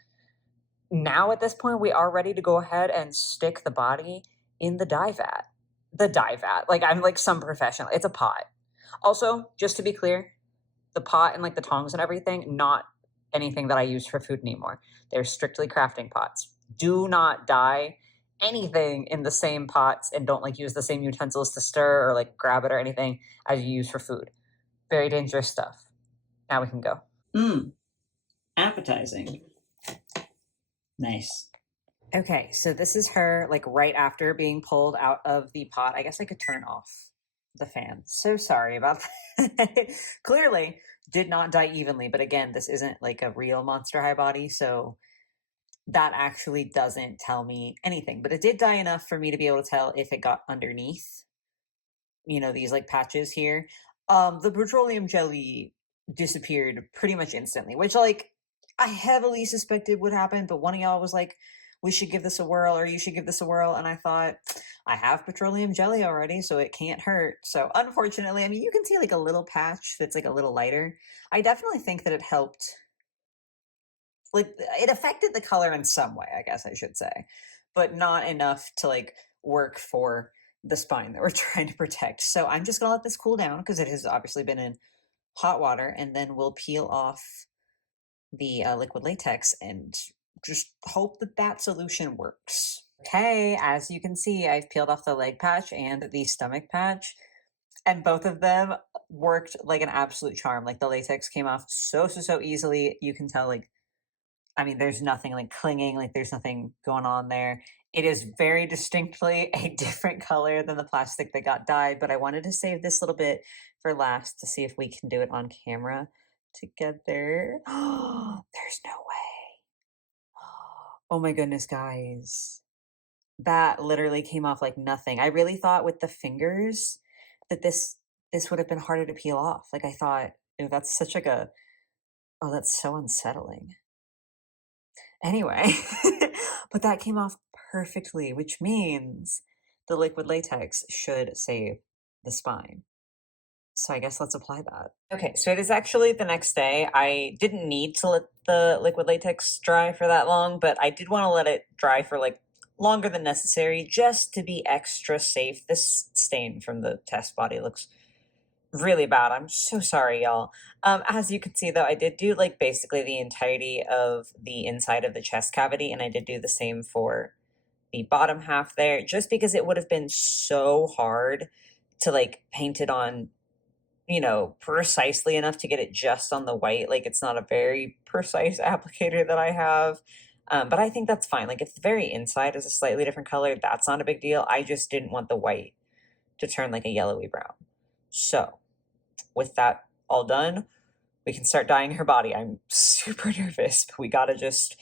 now at this point we are ready to go ahead and stick the body in the dye vat. The dye vat, like I'm like some professional. It's a pot. Also, just to be clear, the pot and like the tongs and everything, not anything that I use for food anymore. They're strictly crafting pots. Do not dye anything in the same pots, and don't like use the same utensils to stir or like grab it or anything as you use for food. Very dangerous stuff. Now we can go. Appetizing. Nice. Okay, so this is her like right after being pulled out of the pot. I guess I could turn off the fan. So sorry about that. Clearly did not die evenly, but again, this isn't like a real Monster High body, so that actually doesn't tell me anything. But it did die enough for me to be able to tell if it got underneath, you know, these like patches here. The petroleum jelly disappeared pretty much instantly, which like I heavily suspected would happen, but one of y'all was like, we should give this a whirl, or you should give this a whirl. And I thought, I have petroleum jelly already, so it can't hurt. So unfortunately, I mean, you can see like a little patch that's like a little lighter. I definitely think that it helped. Like, it affected the color in some way, I guess I should say, but not enough to like work for the spine that we're trying to protect. So I'm just gonna let this cool down because it has obviously been in hot water, and then we'll peel off the liquid latex and just hope that that solution works. Okay, as you can see, I've peeled off the leg patch and the stomach patch, and both of them worked like an absolute charm. Like the latex came off so easily. You can tell, like, I mean, there's nothing like clinging, like there's nothing going on there. It is very distinctly a different color than the plastic that got dyed, but I wanted to save this little bit for last to see if we can do it on camera together. There's no way. Oh my goodness, guys. That literally came off like nothing. I really thought with the fingers that this would have been harder to peel off. Like I thought, ew, that's such like a, oh, that's so unsettling. Anyway, but that came off perfectly, which means the liquid latex should save the spine. So I guess let's apply that. Okay, so it is actually the next day. I didn't need to let the liquid latex dry for that long, but I did want to let it dry for like longer than necessary just to be extra safe. This stain from the test body looks really bad. I'm so sorry, y'all. As you can see, though, I did do like basically the entirety of the inside of the chest cavity, and I did do the same for the bottom half there, just because it would have been so hard to like paint it on, you know, precisely enough to get it just on the white. Like it's not a very precise applicator that I have. But I think that's fine. Like if the very inside is a slightly different color, that's not a big deal. I just didn't want the white to turn like a yellowy brown. So with that all done, we can start dyeing her body. I'm super nervous, but we gotta just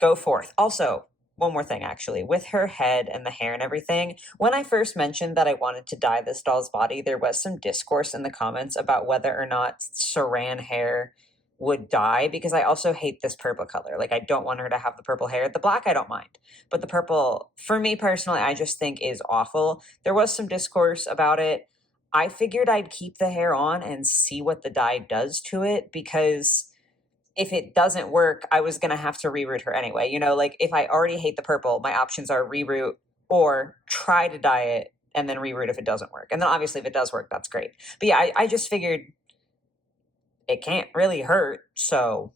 go forth. Also, one more thing actually, with her head and the hair and everything, when I first mentioned that I wanted to dye this doll's body, there was some discourse in the comments about whether or not saran hair would dye, because I also hate this purple color. Like I don't want her to have the purple hair. The black I don't mind, but the purple, for me personally, I just think is awful. There was some discourse about it. I figured I'd keep the hair on and see what the dye does to it, because if it doesn't work, I was going to have to reroot her anyway. You know, like if I already hate the purple, my options are reroot or try to dye it and then reroot if it doesn't work. And then obviously if it does work, that's great. But yeah, I just figured it can't really hurt, so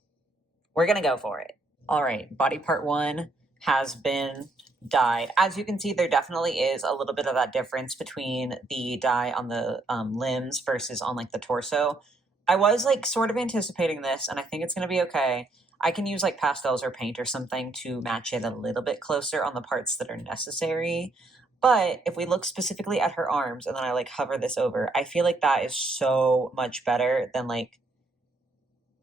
we're going to go for it. All right, body part 1 has been dyed. As you can see, there definitely is a little bit of that difference between the dye on the limbs versus on like the torso. I was like sort of anticipating this, and I think it's going to be okay. I can use like pastels or paint or something to match it a little bit closer on the parts that are necessary. But if we look specifically at her arms and then I like hover this over, I feel like that is so much better than like,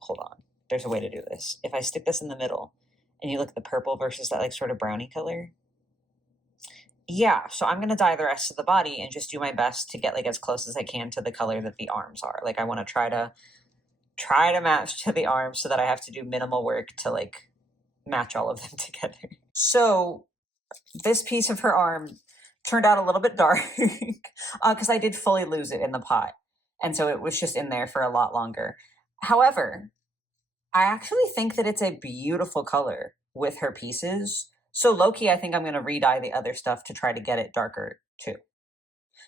hold on, there's a way to do this. If I stick this in the middle and you look at the purple versus that like sort of brownie color, yeah, so I'm going to dye the rest of the body and just do my best to get like as close as I can to the color that the arms are. Like I want to try to match to the arms so that I have to do minimal work to like match all of them together. So this piece of her arm turned out a little bit dark because I did fully lose it in the pot. And so it was just in there for a lot longer. However, I actually think that it's a beautiful color with her pieces. So low-key, I think I'm going to re-dye the other stuff to try to get it darker too.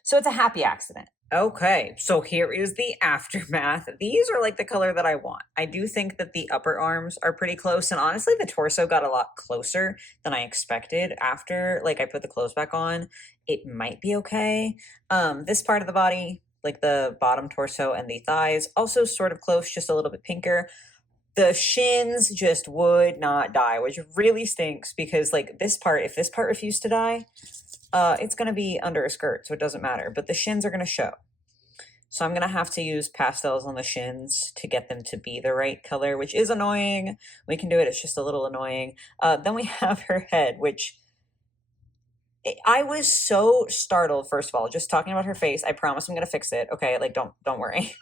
So it's a happy accident. Okay, so here is the aftermath. These are like the color that I want. I do think that the upper arms are pretty close, and honestly, the torso got a lot closer than I expected after like I put the clothes back on. It might be okay. This part of the body, like the bottom torso and the thighs, also sort of close, just a little bit pinker. The shins just would not dye, which really stinks because like this part, if this part refused to dye, it's going to be under a skirt, so it doesn't matter. But the shins are going to show. So I'm going to have to use pastels on the shins to get them to be the right color, which is annoying. We can do it. It's just a little annoying. Then we have her head, which I was so startled, first of all, just talking about her face. I promise I'm going to fix it. Okay, like don't worry.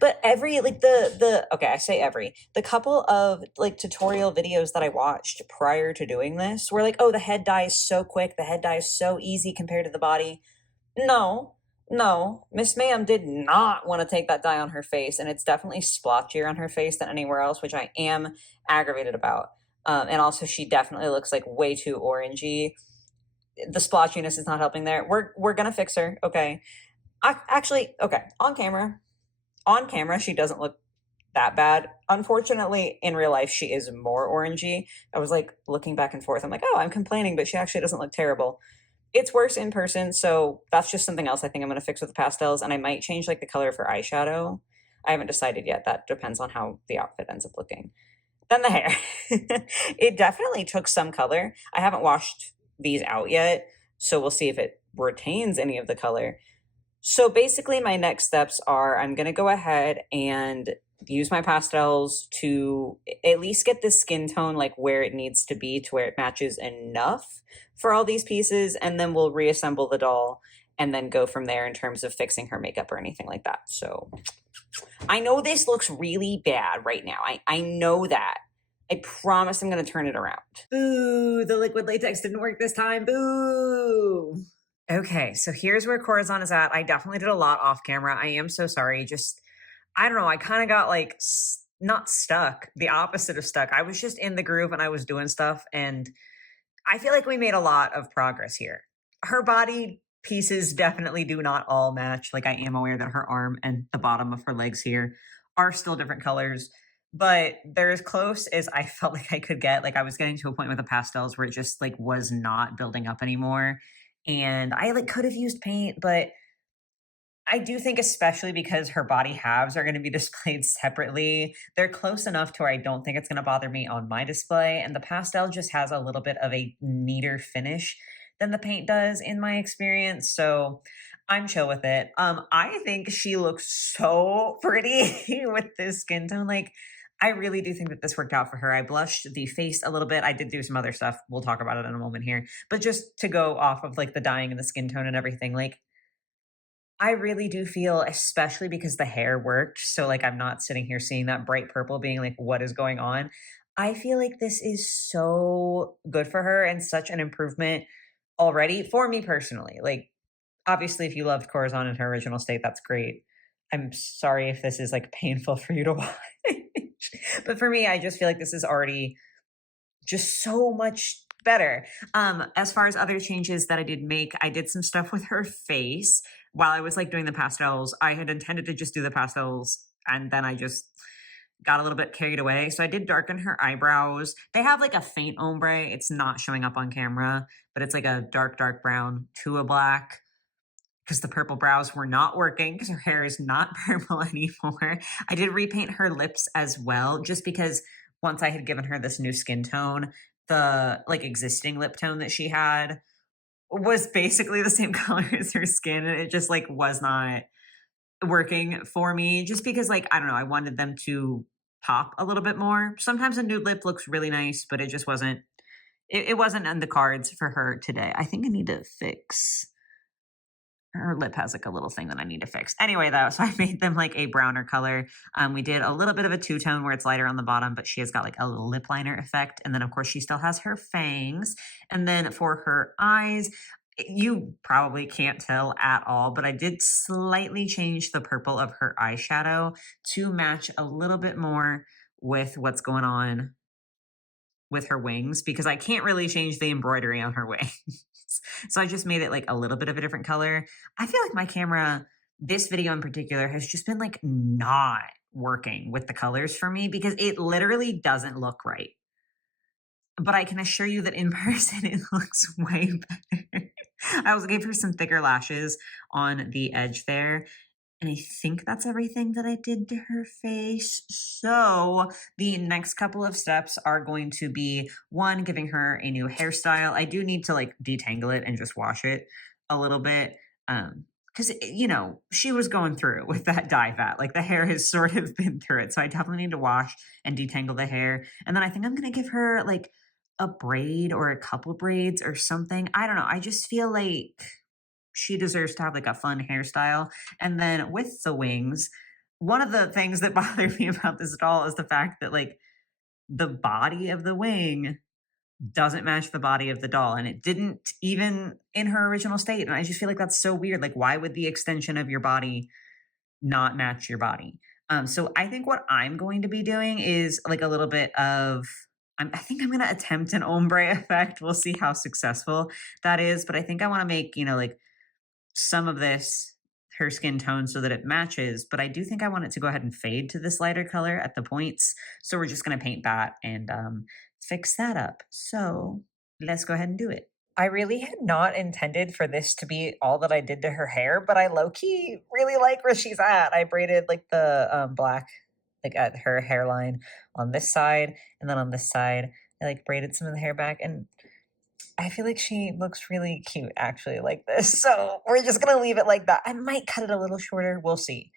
But every like the okay, I say every the couple of like tutorial videos that I watched prior to doing this were like, oh, the head dye is so quick, the head dye is so easy compared to the body. No, no, Miss Ma'am did not want to take that dye on her face, and it's definitely splotchier on her face than anywhere else, which I am aggravated about. And also, she definitely looks like way too orangey. The splotchiness is not helping there. We're gonna fix her, okay? Actually, okay, on camera, she doesn't look that bad. Unfortunately, in real life, she is more orangey. I was like looking back and forth. I'm like, oh, I'm complaining, but she actually doesn't look terrible. It's worse in person, so that's just something else I think I'm going to fix with the pastels, and I might change like the color of her eyeshadow. I haven't decided yet. That depends on how the outfit ends up looking. Then the hair. It definitely took some color. I haven't washed these out yet, so we'll see if it retains any of the color. So basically, my next steps are I'm going to go ahead and use my pastels to at least get the skin tone like where it needs to be to where it matches enough for all these pieces. And then we'll reassemble the doll and then go from there in terms of fixing her makeup or anything like that. So I know this looks really bad right now. I know that. I promise I'm going to turn it around. Boo! The liquid latex didn't work this time. Boo! Okay, so here's where Corazon is at. I definitely did a lot off camera. I am so sorry. Just, I don't know. I kind of got like not stuck, the opposite of stuck. I was just in the groove and I was doing stuff. And I feel like we made a lot of progress here. Her body pieces definitely do not all match. Like I am aware that her arm and the bottom of her legs here are still different colors, but they're as close as I felt like I could get. Like I was getting to a point with the pastels where it just like was not building up anymore. And I like could have used paint, but I do think especially because her body halves are going to be displayed separately, they're close enough to where I don't think it's going to bother me on my display. And the pastel just has a little bit of a neater finish than the paint does in my experience. So I'm chill with it. I think she looks so pretty with this skin tone. Like I really do think that this worked out for her. I blushed the face a little bit. I did do some other stuff. We'll talk about it in a moment here. But just to go off of like the dyeing and the skin tone and everything, like I really do feel, especially because the hair worked. So like I'm not sitting here seeing that bright purple being like, what is going on? I feel like this is so good for her and such an improvement already for me personally. Like obviously if you loved Corazon in her original state, that's great. I'm sorry if this is like painful for you to watch. But for me, I just feel like this is already just so much better. As far as other changes that I did make, I did some stuff with her face while I was like doing the pastels. I had intended to just do the pastels and then I just got a little bit carried away. So I did darken her eyebrows. They have like a faint ombre. It's not showing up on camera, but it's like a dark brown to a black because the purple brows were not working because her hair is not purple anymore. I did repaint her lips as well, just because once I had given her this new skin tone, the like existing lip tone that she had was basically the same color as her skin. And it just like was not working for me just because like, I don't know, I wanted them to pop a little bit more. Sometimes a nude lip looks really nice, but it just wasn't, it wasn't on the cards for her today. I think I need to fix her lip has like a little thing that I need to fix. Anyway, though, so I made them like a browner color. We did a little bit of a two-tone where it's lighter on the bottom, but she has got like a little lip liner effect. And then of course she still has her fangs. And then for her eyes, you probably can't tell at all, but I did slightly change the purple of her eyeshadow to match a little bit more with what's going on with her wings because I can't really change the embroidery on her wings. So I just made it like a little bit of a different color. I feel like my camera this video in particular has just been like not working with the colors for me because it literally doesn't look right. But I can assure you that in person it looks way better. I also gave her some thicker lashes on the edge there, and I think that's everything that I did to her face. So the next couple of steps are going to be one, giving her a new hairstyle. I do need to like detangle it and just wash it a little bit. Because you know, she was going through it with that dye vat. Like the hair has sort of been through it. So I definitely need to wash and detangle the hair. And then I think I'm gonna give her like a braid or a couple braids or something. I don't know. I just feel like she deserves to have like a fun hairstyle. And then with the wings, one of the things that bothered me about this doll is the fact that like the body of the wing doesn't match the body of the doll, and it didn't even in her original state. And I just feel like that's so weird. Like, why would the extension of your body not match your body? So I think what I'm going to be doing is like a little bit of I think I'm going to attempt an ombre effect. We'll see how successful that is, but I think I want to make, you know, like some of this her skin tone so that it matches, but I do think I want it to go ahead and fade to this lighter color at the points. So we're just going to paint that and fix that up. So let's go ahead and do it. I really had not intended for this to be all that I did to her hair, but I low-key really like where she's at. I braided like the black like at her hairline on this side, and then on this side I like braided some of the hair back, and I feel like she looks really cute actually like this. So we're just gonna leave it like that. I might cut it a little shorter. We'll see.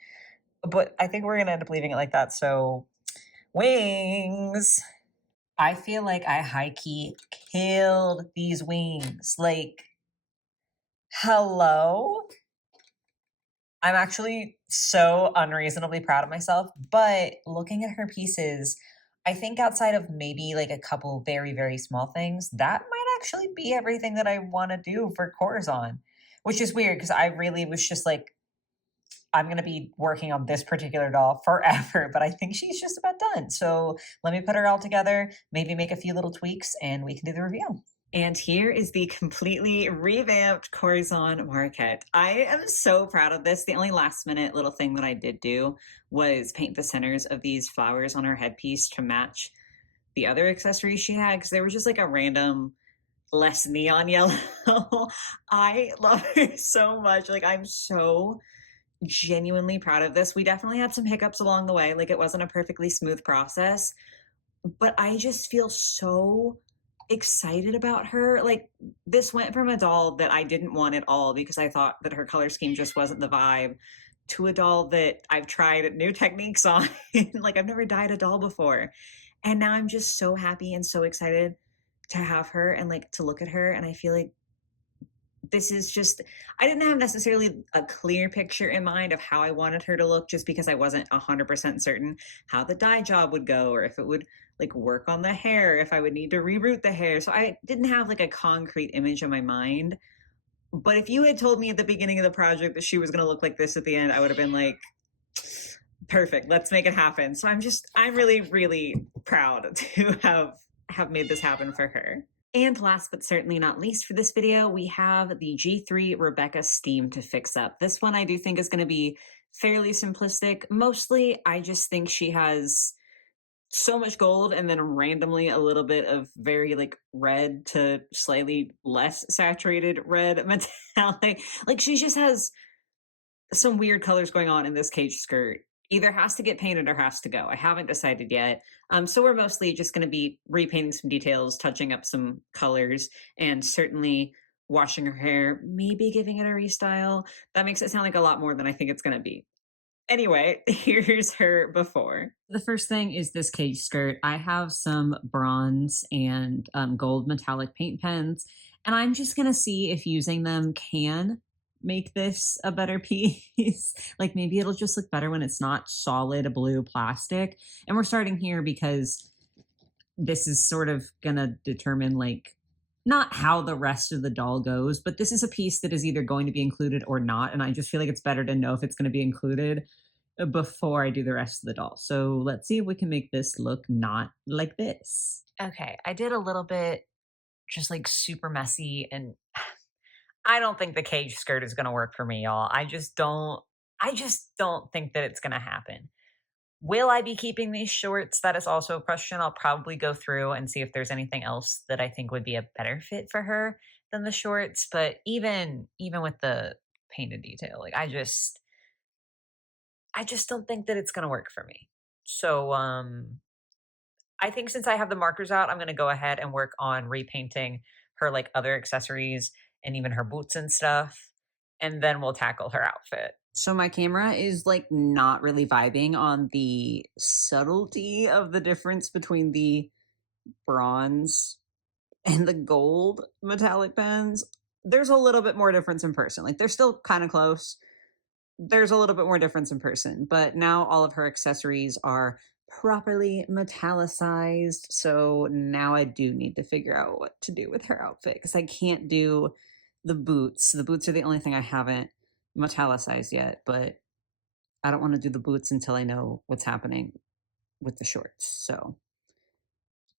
But I think we're gonna end up leaving it like that. So wings. I feel like I high key killed these wings. Like, hello? I'm actually so unreasonably proud of myself. But looking at her pieces, I think outside of maybe like a couple very, very small things, that might actually be everything that I want to do for Corazon, which is weird because I really was just like, I'm going to be working on this particular doll forever, but I think she's just about done. So let me put her all together, maybe make a few little tweaks, and we can do the reveal. And here is the completely revamped Corazon Marquette. I am so proud of this. The only last minute little thing that I did do was paint the centers of these flowers on her headpiece to match the other accessories she had, because they were just like a random less neon yellow. I love her so much. Like, I'm so genuinely proud of this. We definitely had some hiccups along the way. Like, it wasn't a perfectly smooth process, but I just feel so excited about her. Like, this went from a doll that I didn't want at all because I thought that her color scheme just wasn't the vibe, to a doll that I've tried new techniques on. Like, I've never dyed a doll before. And now I'm just so happy and so excited to have her and like to look at her. And I feel like this is just, I didn't have necessarily a clear picture in mind of how I wanted her to look, just because I wasn't 100% certain how the dye job would go, or if it would like work on the hair, if I would need to reroot the hair. So I didn't have like a concrete image in my mind. But if you had told me at the beginning of the project that she was going to look like this at the end, I would have been like, perfect, let's make it happen. So I'm really, really proud to have made this happen for her. And last but certainly not least for this video, we have the G3 Rebecca Steam to fix up. This one I do think is going to be fairly simplistic. Mostly, I just think she has so much gold and then randomly a little bit of very like red to slightly less saturated red metallic. Like, she just has some weird colors going on in this cage skirt. Either has to get painted or has to go. I haven't decided yet. So we're mostly just going to be repainting some details, touching up some colors, and certainly washing her hair, maybe giving it a restyle. That makes it sound like a lot more than I think it's going to be. Anyway, here's her before. The first thing is this cage skirt. I have some bronze and gold metallic paint pens, and I'm just going to see if using them can make this a better piece. Like, maybe it'll just look better when it's not solid blue plastic. And we're starting here because this is sort of going to determine like not how the rest of the doll goes, but this is a piece that is either going to be included or not. And I just feel like it's better to know if it's going to be included before I do the rest of the doll. So let's see if we can make this look not like this. Okay, I did a little bit just like super messy, and I don't think the cage skirt is going to work for me, y'all. I just don't. I just don't think that it's going to happen. Will I be keeping these shorts? That is also a question. I'll probably go through and see if there's anything else that I think would be a better fit for her than the shorts. But even with the painted detail, like I just don't think that it's gonna work for me. So I think since I have the markers out, I'm gonna go ahead and work on repainting her like other accessories and even her boots and stuff. And then we'll tackle her outfit. So my camera is like not really vibing on the subtlety of the difference between the bronze and the gold metallic pens. There's a little bit more difference in person. Like they're still kind of close. There's a little bit more difference in person, but now all of her accessories are properly metallicized. So now I do need to figure out what to do with her outfit because I can't do the boots. The boots are the only thing I haven't metallicized yet, but I don't want to do the boots until I know what's happening with the shorts. So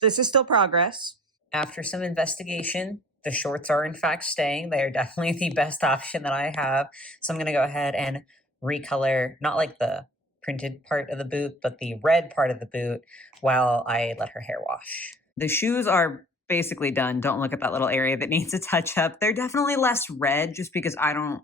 this is still progress. After some investigation, the shorts are in fact staying. They are definitely the best option that I have. So I'm going to go ahead and recolor, not like the printed part of the boot, but the red part of the boot while I let her hair wash. The shoes are basically done. Don't look at that little area that needs a touch up. They're definitely less red just because I don't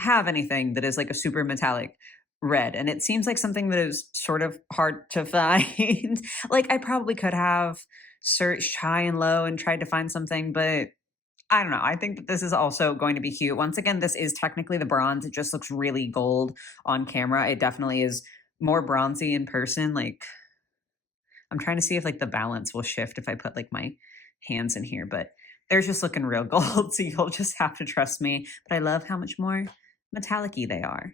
have anything that is like a super metallic red. And it seems like something that is sort of hard to find. Like I probably could have searched high and low and tried to find something, but I don't know. I think that this is also going to be cute. Once again, this is technically the bronze. It just looks really gold on camera. It definitely is more bronzy in person. Like I'm trying to see if like the balance will shift if I put like my hands in here, but they're just looking real gold. So you'll just have to trust me. But I love how much more metallic-y they are.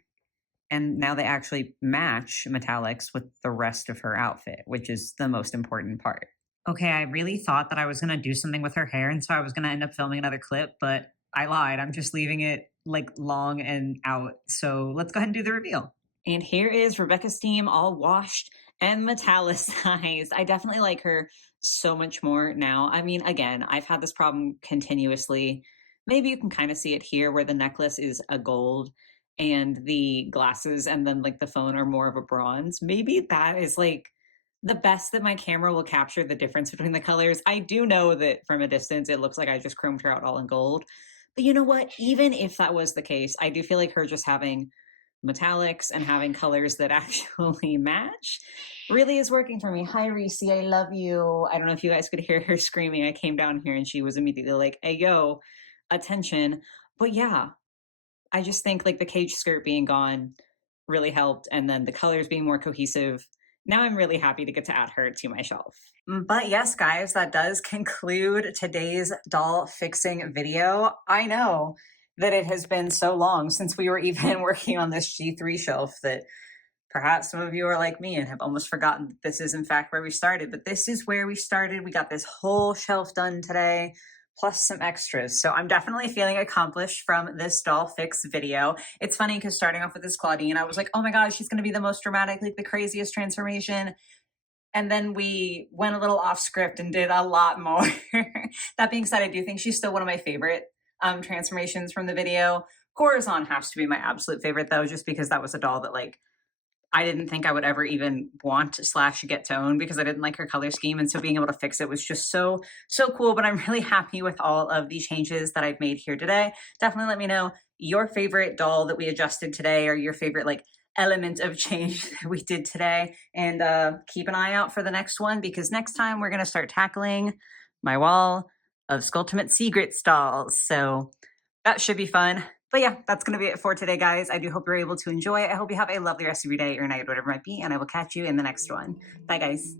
And now they actually match metallics with the rest of her outfit, which is the most important part. Okay, I really thought that I was gonna do something with her hair, and so I was gonna end up filming another clip, but I lied. I'm just leaving it like long and out. So let's go ahead and do the reveal. And here is Rebecca's team all washed and metallicized. I definitely like her so much more now. I mean, again, I've had this problem continuously. Maybe you can kind of see it here where the necklace is a gold and the glasses and then like the phone are more of a bronze. Maybe that is like the best that my camera will capture the difference between the colors. I do know that from a distance it looks like I just chromed her out all in gold. But you know what? Even if that was the case, I do feel like her just having metallics and having colors that actually match really is working for me. Hi, Reese. I love you. I don't know if you guys could hear her screaming. I came down here and she was immediately like, hey, yo, attention. But yeah, I just think like the cage skirt being gone really helped. And then the colors being more cohesive. Now I'm really happy to get to add her to my shelf. But yes, guys, that does conclude today's doll fixing video. I know that it has been so long since we were even working on this G3 shelf that perhaps some of you are like me and have almost forgotten that this is in fact where we started. But this is where we started. We got this whole shelf done today, plus some extras. So I'm definitely feeling accomplished from this doll fix video. It's funny because starting off with this Claudine, I was like, oh my gosh, she's going to be the most dramatic, like the craziest transformation. And then we went a little off script and did a lot more. That being said, I do think she's still one of my favorite transformations from the video. Corazon has to be my absolute favorite though, just because that was a doll that like I didn't think I would ever even want / get to own because I didn't like her color scheme. And so being able to fix it was just so cool. But I'm really happy with all of the changes that I've made here today. Definitely let me know your favorite doll that we adjusted today or your favorite like element of change that we did today. And keep an eye out for the next one because next time we're going to start tackling my wall of Skulltimate Secrets dolls. So that should be fun. But yeah, that's going to be it for today, guys. I do hope you're able to enjoy it. I hope you have a lovely rest of your day or night, whatever it might be, and I will catch you in the next one. Bye, guys.